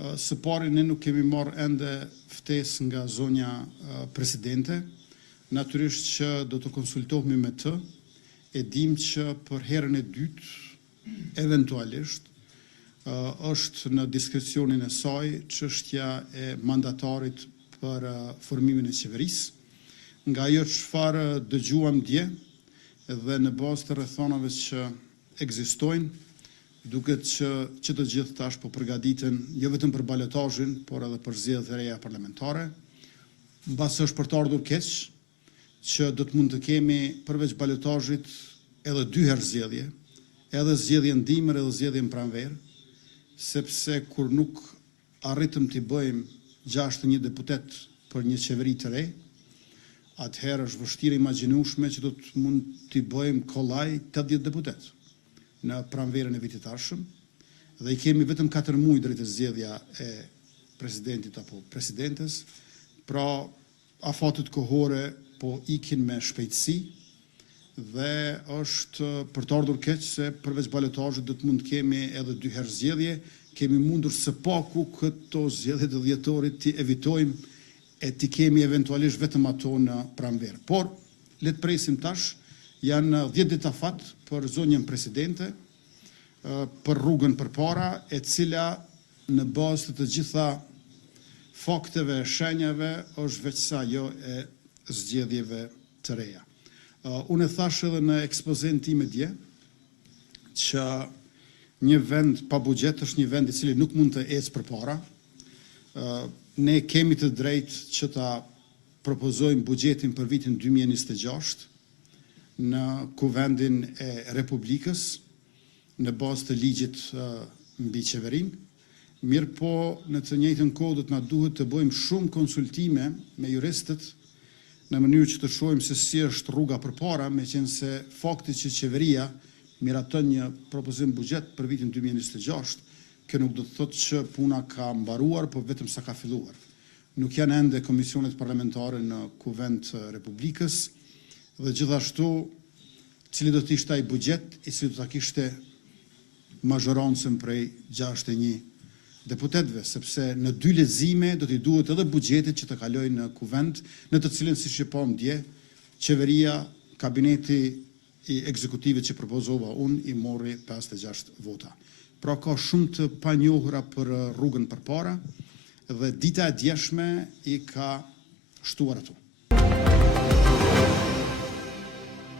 Së pari, ne nuk kemi marrë ende ftesë nga zonja presidente, natyrisht që do të konsultohemi me të, e dim që për herën e dytë, eventualisht, është në diskrecionin e saj çështja e mandatarit për formimin e qeverisë. Nga ajo çfarë dëgjuam dje dhe në bazë të rrethonave që ekzistojnë, duket që të gjithë tash po përgatiten jo vetëm për balotazhin, por edhe për zgjedhjet e reja parlamentare. Mbas është për të ardhur keq që do të mund të kemi përveç balotazhit edhe 2 herë zgjedhje, edhe zgjedhjen dimër edhe zgjedhjen pranverë, sepse kur nuk arritëm t'i bëjmë 61 deputet për një qeveri të re, atëherë është vështirë imagjinueshme që do të mund t'i bëjmë kollaj 80 deputet në pranverën e vitit arshëm, dhe i kemi vetëm 4 muaj drejt zgjedhja e presidentit apo presidentes, pra afatet kohore po ikin me shpejtësi dhe është për të ardhur keq se përveç balotazhit do të mund të kemi edhe 2 herë zgjedhje, kemi mundur së paku këto zgjedhje të dhjetorit t'i evitojmë e t'i kemi eventualisht vetëm ato në pranverë. Por, le të presim tash, janë 10 ditë afat për zonjën presidente, për rrugën përpara, e cila në bazë të gjitha fakteve, shenjave, është veç sa jo e zgjedhjeve të reja. Unë e thash edhe në ekspozen time dje, që një vend pa buxhet është një vend i cili nuk mund të ecë përpara. Ne kemi të drejtë që ta propozojmë buxhetin për vitin 2026 në Kuvendin e Republikës, në bazë të ligjit mbi qeverinë. Mirë po, në të njëjtën kohë do të na duhet të bëjmë shumë konsultime me juristët në mënyrë që të shohim se si është rruga përpara, meqense fakti që qeveria miraton një propozim buxhet për vitin 2026, kjo nuk do të thotë që puna ka mbaruar, por vetëm sa ka filluar. Nuk janë ende komisionet parlamentare në Kuvend të Republikës, dhe gjithashtu cili do të ishte ai buxhet i cili do ta kishte mazhorancën prej 61 deputetëve, sepse në 2 lexime do t'i duhet edhe buxhetit që të kalojë në Kuvend, në të cilën siç e pam dje, qeveria, kabineti i ekzekutivit që propozova unë i mori 56 vota. Pra ka shumë të panjohura për rrugën përpara dhe dita e djeshme i ka shtuar ato.